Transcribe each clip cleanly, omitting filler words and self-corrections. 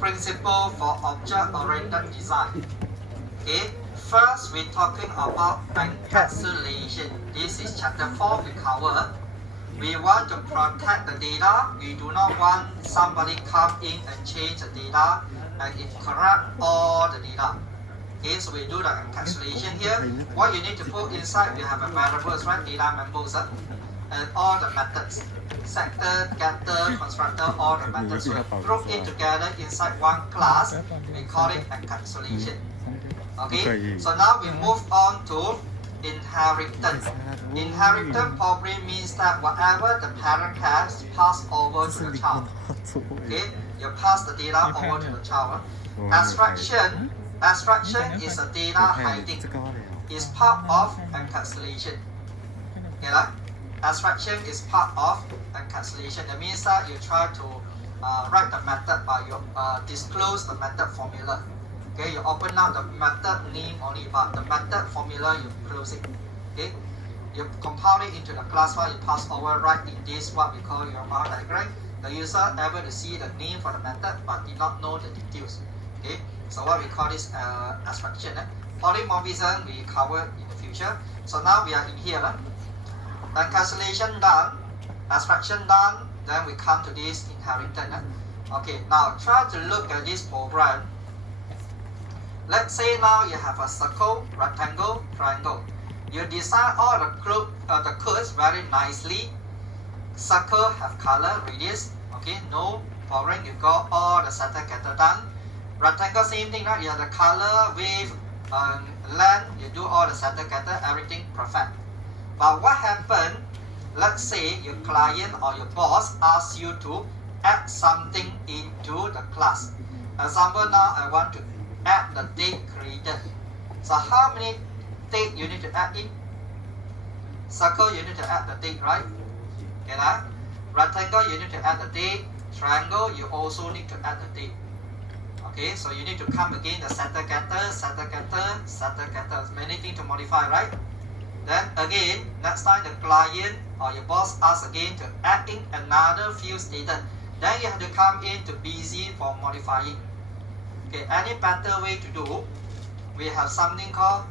principle for object-oriented design. Okay, first we're talking about encapsulation. This is chapter 4 we cover. We want to protect the data. We do not want somebody come in and change the data and it corrupt all the data. Okay, so we do the encapsulation here. What you need to put inside, we have a variables, right? Data members and all the methods. Sector, getter, constructor, all the methods. So we group it together inside one class. We call it encapsulation. Okay, so now we move on to inheritance. Inheritance probably means that whatever the parent has pass over to the child. Okay, you pass the data over to the child. Abstraction. Abstraction is a data hiding. It's part of encapsulation. Okay, right? Abstraction is part of encapsulation. That means that you try to write the method, but you disclose the method formula. Okay, you open up the method name only, but the method formula you close it. Okay, you compile it into the class file, you pass over right in this what we call your bar diagram. The user able to see the name for the method, but did not know the details. Okay, so what we call this abstraction. Polymorphism we cover in the future. So now we are in here. Encapsulation done, abstraction done. Then we come to this inheritance. Okay, now try to look at this program. Let's say now you have a circle, rectangle, triangle. You design all the curves very nicely. Circle have color, radius. Okay, no problem. You got all the setter getter done. Rectangle same thing, right? You have the color, width, length. You do all the setter getter, everything perfect. But what happened? Let's say your client or your boss asks you to add something into the class. Example, now I want to add the date created. So how many date you need to add in? Circle you need to add the date, right? Okay, right? Rectangle you need to add the date. Triangle you also need to add the date. Okay, so you need to come again the setter getter, setter getter, setter getter. Many things to modify, right? Then again, next time the client or your boss asks again to add in another field stated, then you have to come in to busy for modifying. Okay, any better way to do, we have something called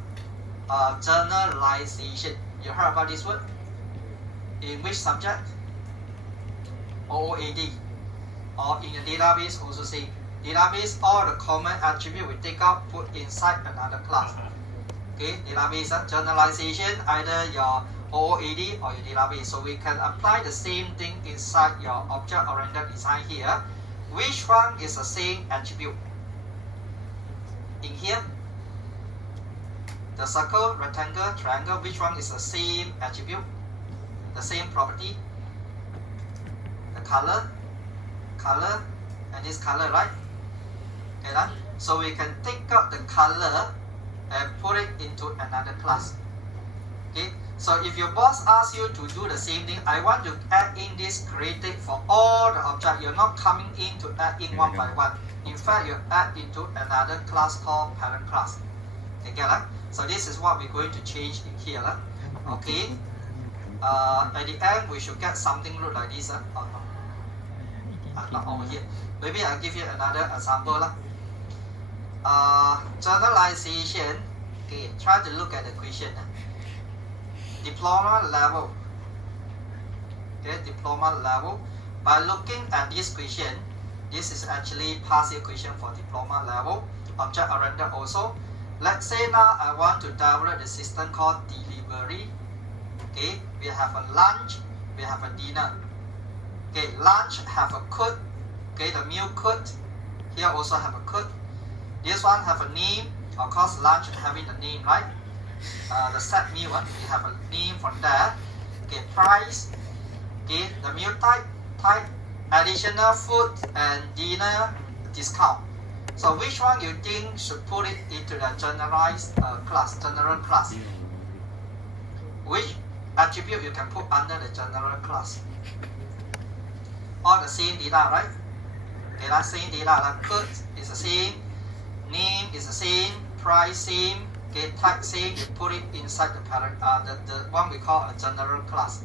generalization. You heard about this word? In which subject? OOAD. Or in the database also say, database all the common attribute we take out, put inside another class. Okay, database generalization, either your OOAD or your database. So we can apply the same thing inside your object-oriented design here. Which one is the same attribute? In here, the circle, rectangle, triangle, which one is the same attribute? The same property? The color, and this color, right? Okay, right? So we can take out the color and put it into another class. Okay, so if your boss asks you to do the same thing, I want to add in this created for all the objects. You're not coming in to add in one by one. In fact, you add into another class called parent class. Okay, right? So this is what we're going to change in here. Okay. At the end, we should get something look like this. Oh, no. Not over here. Maybe I'll give you another example. Generalization. Okay, try to look at the question. Diploma level. Okay, diploma level. By looking at this question, this is actually passive question for diploma level. Object-oriented also. Let's say now I want to develop the system called delivery. Okay, we have a lunch, we have a dinner. Okay, lunch have a code. Okay, the meal code. Here also have a code. This one have a name. Of course, lunch having a name, right? The set meal, we have a name from there. Okay, price. Okay, the meal type, additional food and dinner discount. So which one you think should put it into the generalized general class? Which attribute you can put under the general class? All the same data, right? Data same data. Code is the same, name is the same, price same, okay, type same. You put it inside the parent, the one we call a general class.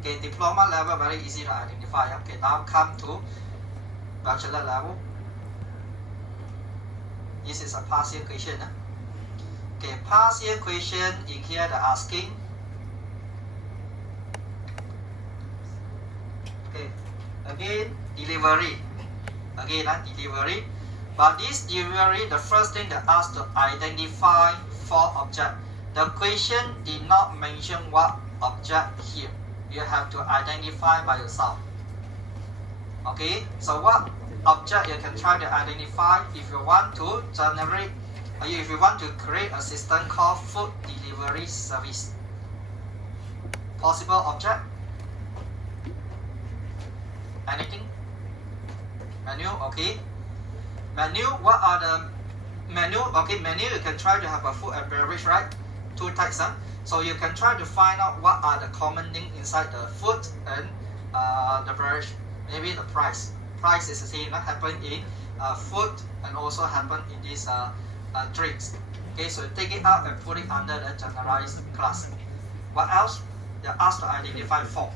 Okay, diploma level very easy to identify. Okay, now come to bachelor level. This is a partial question. Okay, partial question in here they're asking. Okay, again delivery. Again, delivery. But this delivery, the first thing they ask to identify four objects. The question did not mention what object here. You have to identify by yourself. Okay, so what object you can try to identify if you want to generate, if you want to create a system called food delivery service. Possible object? Anything? Menu, okay. Menu, what are the menu? Okay, menu, you can try to have a food and beverage, right? Two types, huh? So you can try to find out what are the common things inside the food and the beverage. Maybe the price. Price is the same, happen in food and also happen in these drinks. Okay, so take it out and put it under the generalized class. What else? They're asked to identify four.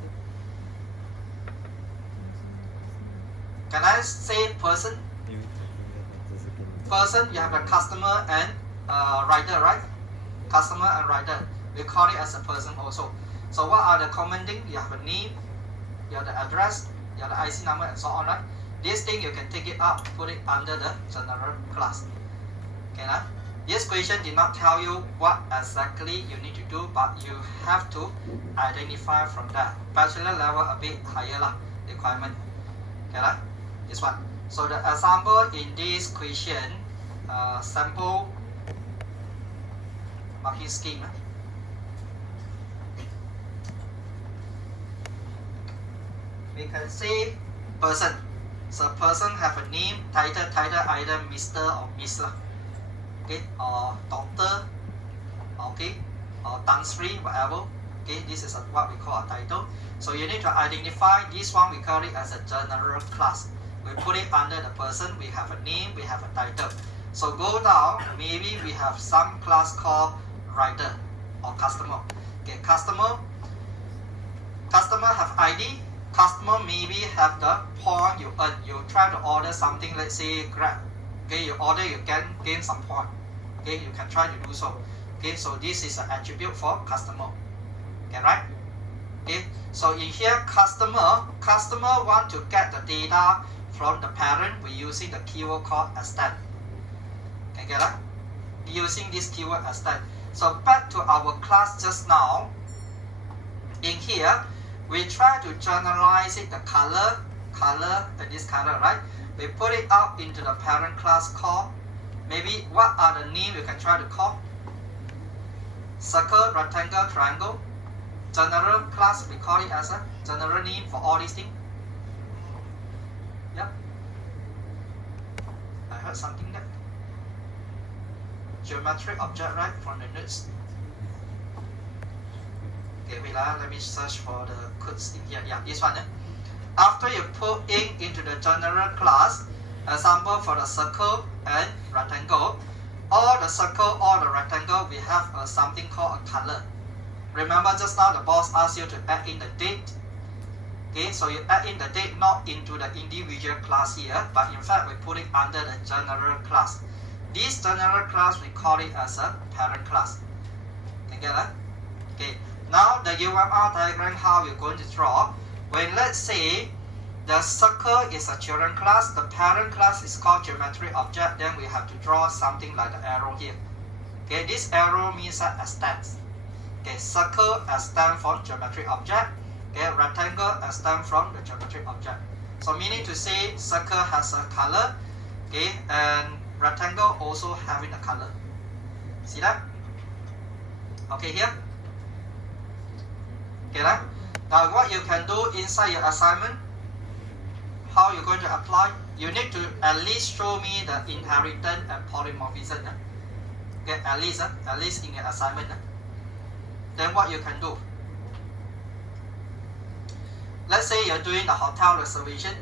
Can I say person? Person, you have a customer and rider, right? Customer and rider. We call it as a person also. So what are the common things? You have a name, you have the address, you have the IC number and so on, right? This thing you can take it out, put it under the general class. Okay, right? This question did not tell you what exactly you need to do, but you have to identify from that. Bachelor level a bit higher lah, requirement. Okay, right? This one. So the example in this question, sample marking scheme. We can say person. So person have a name, title either Mr. or Miss lah. Okay, or doctor, okay, or Tan Sri, whatever. Okay, this is what we call a title. So you need to identify this one. We call it as a general class. We put it under the person. We have a name, we have a title. So go down. Maybe we have some class called rider or customer. Okay, customer have ID. Customer maybe have the point you earn. You try to order something, let's say Grab. Okay, you order, you can gain some point. Okay, you can try to do so. Okay, so this is an attribute for customer. Okay, right? Okay, so in here, customer want to get the data from the parent. We're using the keyword called extend. Can you get that? Using this keyword extend. So back to our class just now. In here, we try to generalize it, the color, and this color, right? We put it out into the parent class called, maybe what are the names you can try to call? Circle, rectangle, triangle. General class, we call it as a general name for all these things. Yeah. I heard something there. Geometric object, right? From the notes. Okay, wait, let me search for the codes in here. Yeah, this one. After you put in into the general class, example for the circle and rectangle, all the circle, all the rectangle, we have something called a color. Remember just now the boss asked you to add in the date. Okay, so you add in the date not into the individual class here, but in fact we put it under the general class. This general class we call it as a parent class. Can you get that? Okay. Now the UMR diagram, how we're going to draw. When let's say the circle is a children class, the parent class is called geometric object, then we have to draw something like the arrow here. Okay, this arrow means that extends. Okay, circle extend from geometric object. Okay, rectangle extend from the geometric object. So meaning to say circle has a color, okay, and rectangle also having a color. See that? Okay, here. Okay, right? Now what you can do inside your assignment, how you're going to apply, you need to at least show me the inheritance and polymorphism. Okay, at least in your assignment. Then what you can do, let's say you're doing a hotel reservation.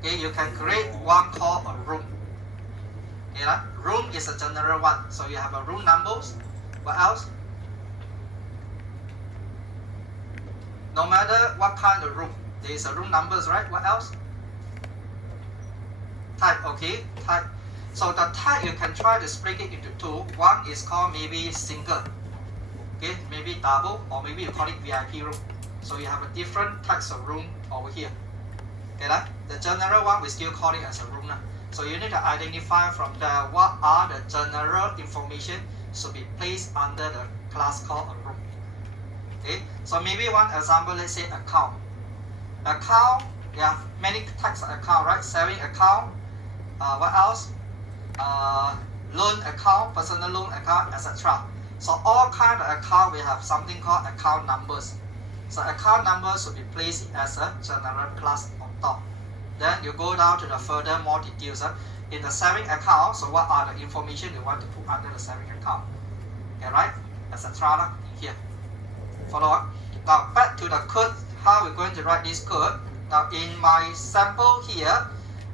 Okay, you can create one called a room. Okay, right? Room is a general one, so you have a room numbers. What else? No matter what kind of room, there is a room numbers, right? What else? Type, okay, type. So the tag you can try to split it into two. One is called maybe single, okay, maybe double, or maybe you call it VIP room. So you have a different types of room over here. Okay, right? The general one we still call it as a room. So you need to identify from there what are the general information should be placed under the class called a room. Okay, so maybe one example, let's say account. Account, there are many types of account, right? Saving account, what else? Loan account, personal loan account, etc. So all kind of account we have something called account numbers. So account numbers should be placed as a general class on top. Then you go down to the further more details. In the saving account, so what are the information you want to put under the saving account? Okay, right? Etc. in here. Follow up. Now back to the code, how we're going to write this code. Now in my sample here,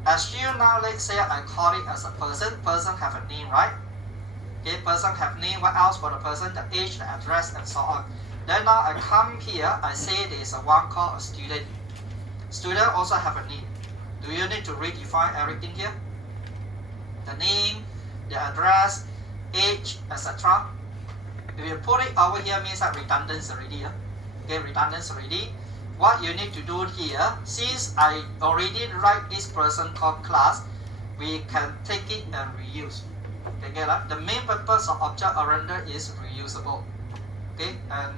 assume now let's say I call it as a person. Person have a name, right? Okay, person have name. What else for the person? The age, the address, and so on. Then now I come here, I say there is a one called a student. Student also have a name. Do you need to redefine everything here? The name, the address, age, etc. If you put it over here means that redundant already. Okay, redundant already. What you need to do here, since I already write this person called class, we can take it and reuse. Okay, the main purpose of object-oriented is reusable. Okay, and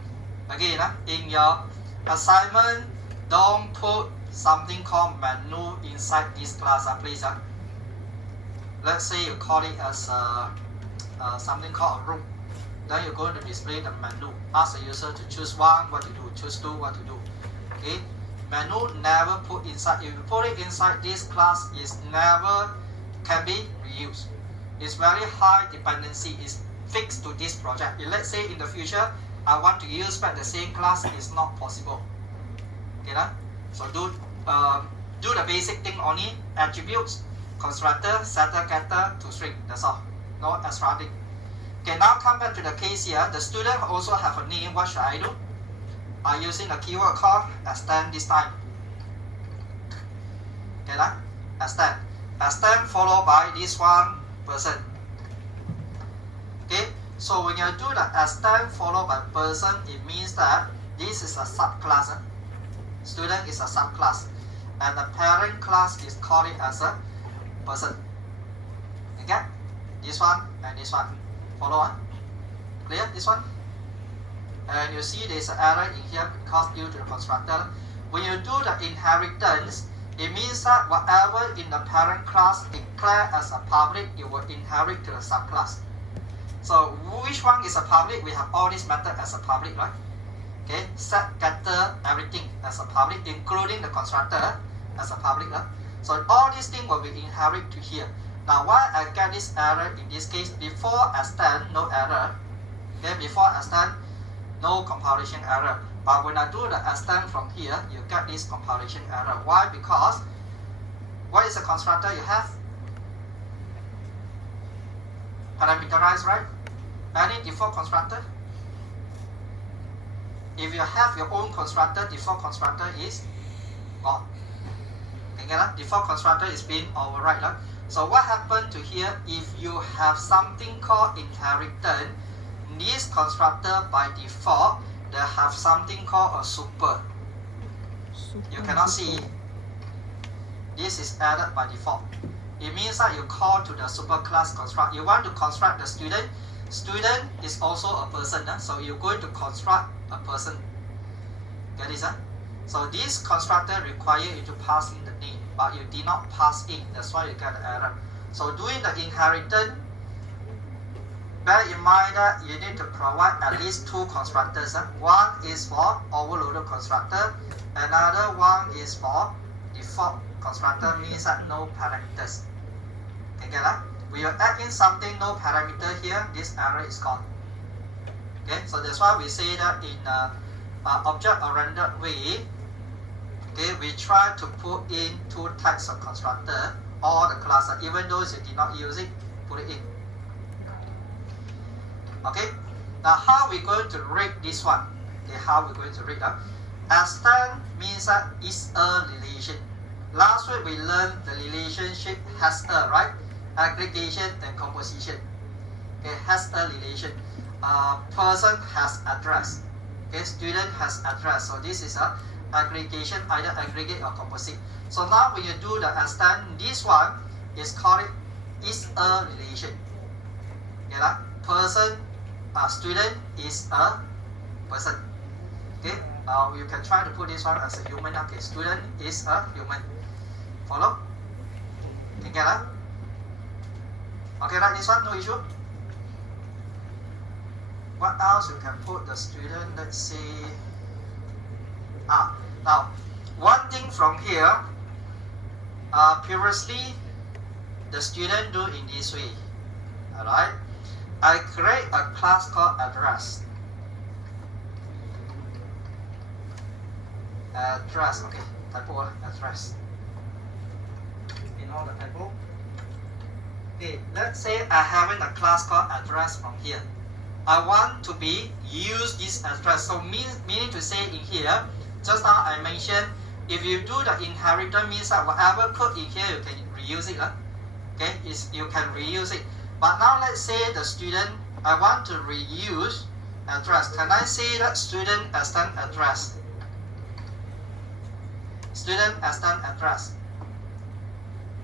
again, in your assignment, don't put something called menu inside this class, please. Let's say you call it as something called a room. Then you're going to display the menu. Ask the user to choose one, what to do, choose two, what to do. Okay, menu never put inside. If you put it inside this class, is never can be reused. It's very high dependency. It's fixed to this project. If let's say in the future I want to use back the same class, it's not possible. Okay, so do the basic thing only. Attributes, constructor, setter, getter to string. That's all. No extra thing. Okay, now come back to the case here. The student also have a name. What should I do? I'm using a keyword called extend this time. Okay, extend. Extend followed by this one person. Okay, so when you do the extend followed by person, it means that this is a subclass. Student is a subclass, and the parent class is called it as a person. Okay, this one and this one. Follow on. Clear? This one? And you see there's an error in here because due to the constructor. When you do the inheritance, it means that whatever in the parent class declared as a public, it will inherit to the subclass. So which one is a public? We have all these methods as a public, right? Okay, set, getter, everything as a public, including the constructor as a public. Right? So all these things will be inherit to here. Now why I get this error in this case? Before extend, no error. Okay, before extend, no compilation error. But when I do the extend from here, you get this compilation error. Why? Because what is the constructor you have? Parameterized, right? Any default constructor? If you have your own constructor, default constructor is gone. Okay, default constructor is being override. Right? So what happened to here? If you have something called inheritance, this constructor by default, they have something called a super. You cannot see. This is added by default. It means that you call to the superclass construct. You want to construct the student. Student is also a person. So you're going to construct a person. Get this? So this constructor requires you to pass in the name, but you did not pass in. That's why you get the error. So doing the inheritance, bear in mind that you need to provide at least two constructors. One is for overloaded constructor, another one is for default constructor, means that no parameters. Okay, get that? We will add in something no parameter here, this error is gone. Okay, so that's why we say that in object-oriented way, okay, we try to put in two types of constructor, all the classes, even though you did not use it, put it in. Okay, now how we going to rate this one? Okay, how we going to rate that? Extend means that it's a relation. Last week we learned the relationship has a, right? aggregation and composition. Okay, has a relation. Person has address. Okay, student has address. So this is a aggregation, either aggregate or composite. So now when you do the extend, this one is called is a relation. Okay, person, student is a person. Okay, you can try to put this one as a human. Okay, student is a human. Follow? Can get that? Okay, right, this one, no issue. What else you can put the student? Let's see. Now, one thing from here, previously, the student do in this way. Alright? I create a class called address. Address, okay, typo, address. Ignore the typo. Okay, let's say I having a class called address from here. I want to use this address. So meaning to say in here, just now I mentioned, if you do the inheritance, means that whatever code in here you can reuse it. Okay, you can reuse it. But now let's say the student, I want to reuse address. Can I say that student extend address? Student extend address.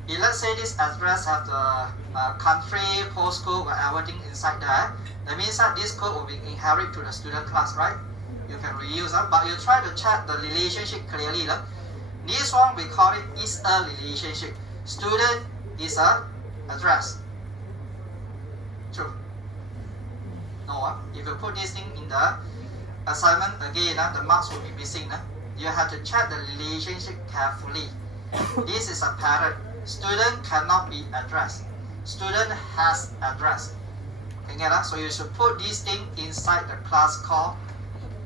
If let's say this address have the country, postcode, whatever thing inside there, that means that this code will be inherited to the student class, right? You can reuse them, but you try to check the relationship clearly. This one we call it is a relationship. Student is a address. True. No, if you put this thing in the assignment again, the marks will be missing. You have to check the relationship carefully. This is a parent. Student cannot be addressed. Student has address. Okay, get that? So you should put this thing inside the class called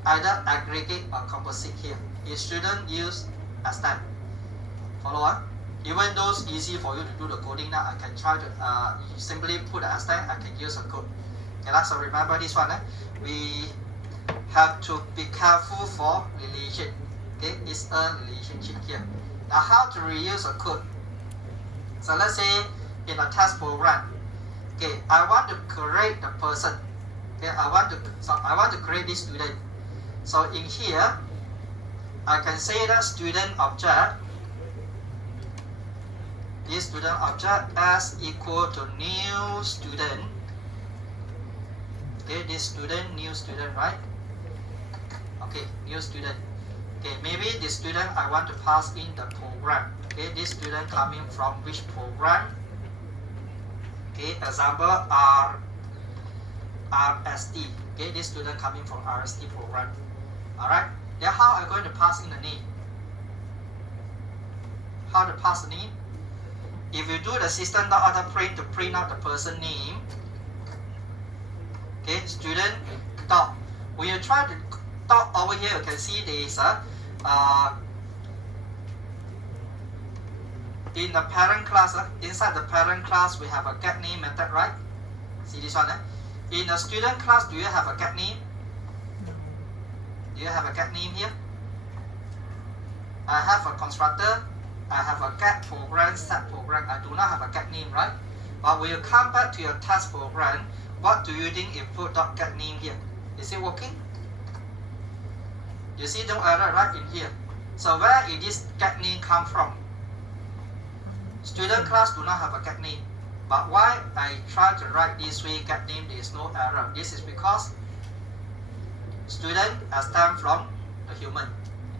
either aggregate or composite here. If student use extend. Follow on? Even though it's easy for you to do the coding now, I can try to simply put the extend, I can use a code. Okay, so remember this one. We have to be careful for relation. Okay, it's a relationship here. Now how to reuse a code? So let's say in a test program, okay, I want to create the person. Okay, I want to create this student. So in here, I can say that student object, this student object as equal to new student. Okay, this student, new student, right? Okay, new student. Okay, maybe the student I want to pass in the program. Okay, this student coming from which program? Okay, example RST. Okay, this student coming from RST program. Alright, then how am I going to pass in the name? How to pass the name? If you do the system.out_print to print out the person name, okay, student dot. When you try to dot over here, you can see there is a in the parent class, inside the parent class we have a get name method, right? See this one? In the student class, do you have a get name? Do you have a get name here? I have a constructor, I have a get program, set program. I do not have a get name, right? But when you come back to your test program, what do you think if put dot get name here? Is it working? You see no error right in here. So where did this get name come from? Student class do not have a get name. But why I try to write this way get name, there is no error. This is because student extend from the human.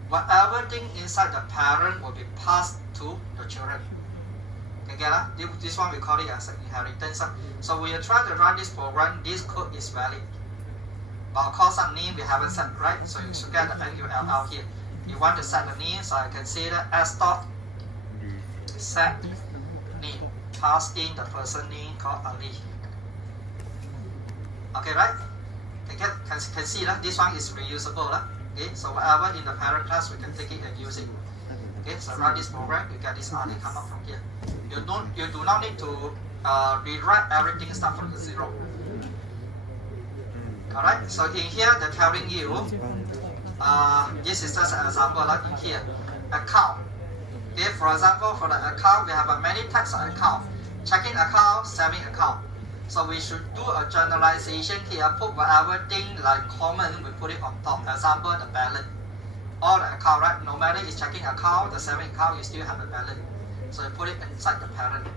Whatever thing inside the parent will be passed to the children. Okay, get that? This one we call it as an inheritance. So when you try to run this program, this code is valid. But of course some name we haven't set, right? So you should get the NUL out here. You want to set the name, so I can say that s dot set name. Pass in the person name called Ali. Okay, right? Can see that this one is reusable. Okay, so whatever in the parent class, we can take it and use it. Okay, so run this program, you get this Ali come up from here. You do not need to rewrite everything start from the zero. Alright, so in here they're telling you, this is just an example like in here, account. Okay, for example, for the account, we have many types of account. checking account, saving account. So we should do a generalization here, put whatever thing like common, we put it on top. Example, the balance. All the account, right? No matter it's checking account, the saving account, you still have a balance. So you put it inside the parent.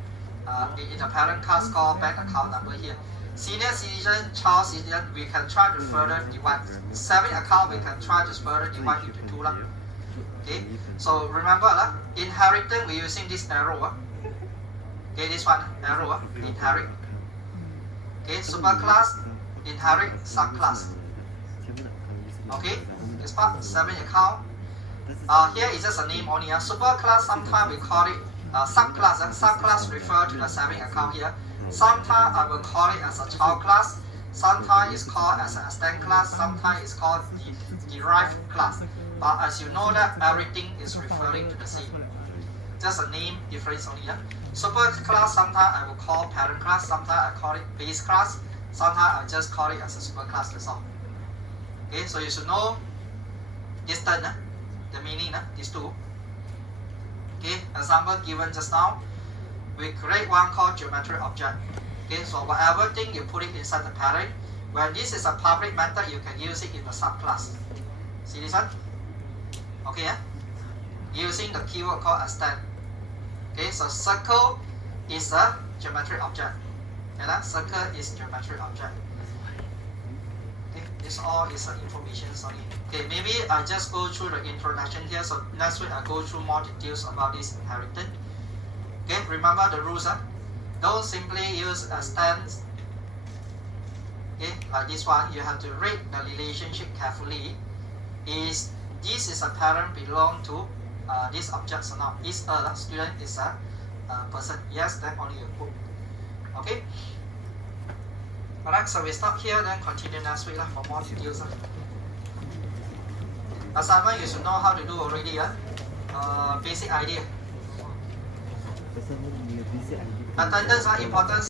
In the parent class called bank account number here. Senior citizen, child citizen, we can try to further divide. Saving account, we can try to further divide into two. Okay, so remember, inheritance, we're using this arrow. Okay, this one, arrow, inherit. Okay, superclass, inherit, subclass. Okay, this part, saving account. Here is just a name only. Superclass, sometimes we call it subclass. Subclass refer to the saving account here. Sometimes I will call it as a child class. Sometimes it's called as an extend class. Sometimes it's called the derived class. But as you know that everything is referring to the same. Just a name difference only. Superclass, sometimes I will call parent class. Sometimes I call it base class. Sometimes I just call it as a superclass. That's all. Okay, so you should know this term, the meaning, these two. Okay, example given just now. We create one called geometric object. Okay, so whatever thing you put it inside the parent, when this is a public method, you can use it in the subclass. See this one? Okay, using the keyword called extend. Okay, so circle is a geometric object. Okay, circle is geometric object. Okay, this all is information only. Okay, maybe I just go through the introduction here. So next week I go through more details about this inheritance. Okay, remember the rules. Don't simply use extend. Okay, like this one, you have to read the relationship carefully. Is this is a parent belong to this object or not? Is a student is a person? Yes, then only you put. Okay. Alright, so we stop here, then continue next week for more details. Assignment you should know how to do already. Basic idea. Attendance are important.